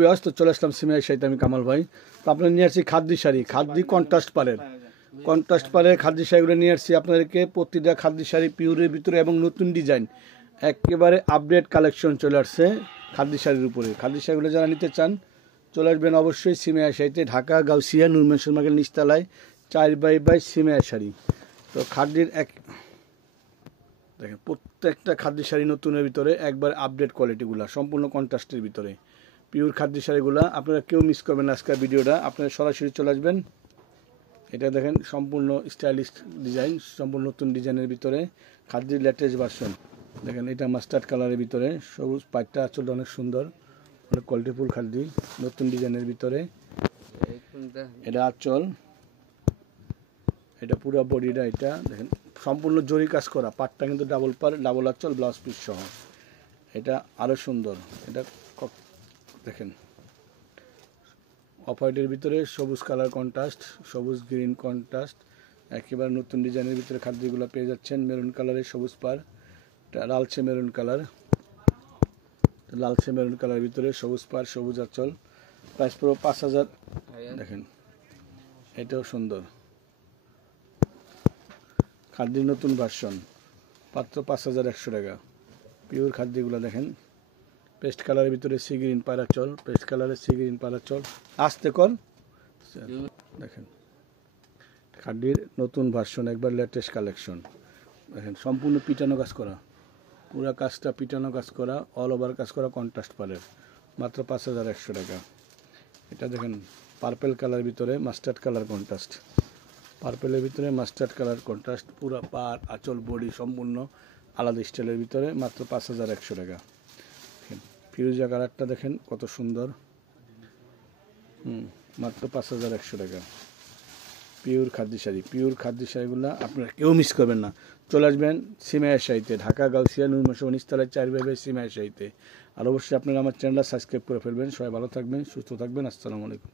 ব্যস্ত চলে আসলাম সিমিয়ার সাথে আমি কামাল ভাই। তো আপনার নিয়ে আসছি খাদ্যি শাড়ি, খাদ্যি কন্ট্রাস্ট পারের খাদ্যি শাড়িগুলো নিয়ে আসছি আপনাদেরকে। প্রতিটা খাদ্যি শাড়ি পিওরের ভিতরে এবং নতুন ডিজাইন, একেবারে আপডেট কালেকশন চলে আসছে খাদ্যি শাড়ির উপরে। খাদ্যি শাড়িগুলো যারা নিতে চান চলে আসবেন অবশ্যই সিমিয়ার শাড়িতে, ঢাকা গাউসিয়া নূর মেনশন মার্কেট নিচতলায় 4x সিমিয়ার শাড়ি। তো খাদ্যির দেখেন প্রত্যেকটা খাদ্যি শাড়ি নতুনের ভিতরে একবার আপডেট কোয়ালিটিগুলো, সম্পূর্ণ কন্ট্রাস্টের ভিতরে পিওর খাদ্যি শাড়িগুলো। আপনারা কেউ মিস করবেন না আজকের ভিডিওটা, আপনারা সরাসরি চলে আসবেন। এটা দেখেন সম্পূর্ণ স্টাইলিশ ডিজাইন, সম্পূর্ণ নতুন ডিজাইনের ভিতরে খাদ্যির লেটেস্ট ভার্সন। দেখেন এটা মাস্টার্ড কালারের ভিতরে সবুজ পাটটা, আঁচলটা অনেক সুন্দর, অনেক কোয়ালিটিফুল খাদ্যি নতুন ডিজাইনের ভিতরে। এটা আঁচল, এটা পুরো বডিটা, এটা দেখেন সম্পূর্ণ জরি কাজ করা, পাটটা কিন্তু ডাবল পার, ডাবল আঁচল, ব্লাউজ পিস সহ। এটা আরও সুন্দর, এটা দেখেন অফ হোয়াইটের ভিতরে সবুজ কালার কন্ট্রাস্ট, সবুজ গ্রিন কন্ট্রাস্ট, একেবারে নতুন ডিজাইনের ভিতরে খাদ্যগুলো পেয়ে যাচ্ছেন। মেরুন কালারের সবুজ পার, লালচে মেরুন কালার, লালচে মেরুন কালারের ভিতরে সবুজ পার, সবুজ আঁচল, প্রাইস পুরো 5000। দেখেন এটাও সুন্দর খাদ্যের নতুন ভার্সন, মাত্র 5100 টাকা। পিওর খাদ্যগুলো দেখেন পেস্ট কালারের ভিতরে সি গ্রিন পায়রাচল, পেস্ট কালারের সি গ্রিন পায়রাচল, আস্তে কর। দেখেন খাদ্যের নতুন ভার্সন, একবার লেটেস্ট কালেকশন। দেখেন সম্পূর্ণ পিটানো কাজ করা, পুরো কাজটা পিটানো কাজ করা, অল ওভার কাজ করা, কন্ট্রাস্ট পারের, মাত্র 5100 টাকা। এটা দেখেন পার্পেল কালার ভিতরে মাস্টার্ড কালার কন্ট্রাস্ট, পার্পেলের ভিতরে মাস্টার্ড কালার কন্ট্রাস্ট, পুরো পার আঁচল বডি সম্পূর্ণ আলাদা স্টাইলের ভিতরে, মাত্র 5100 টাকা। ফিরোজা কালারটা দেখেন কত সুন্দর, মাত্র 5100 টাকা। পিওর খাদ্যি শাড়ি, পিওর খাদ্যি শাড়িগুলো আপনারা কেউ মিস করবেন না। চলে আসবেন সিমাইয়ের শাড়িতে, ঢাকা গাউসিয়া নূর মেনশন নিচতলায় 4x সিমাইয়ের শাড়িতে। আর অবশ্যই আপনারা আমার চ্যানেলটা সাবস্ক্রাইব করে ফেলবেন। সবাই ভালো থাকবেন, সুস্থ থাকবেন। আসসালামু আলাইকুম।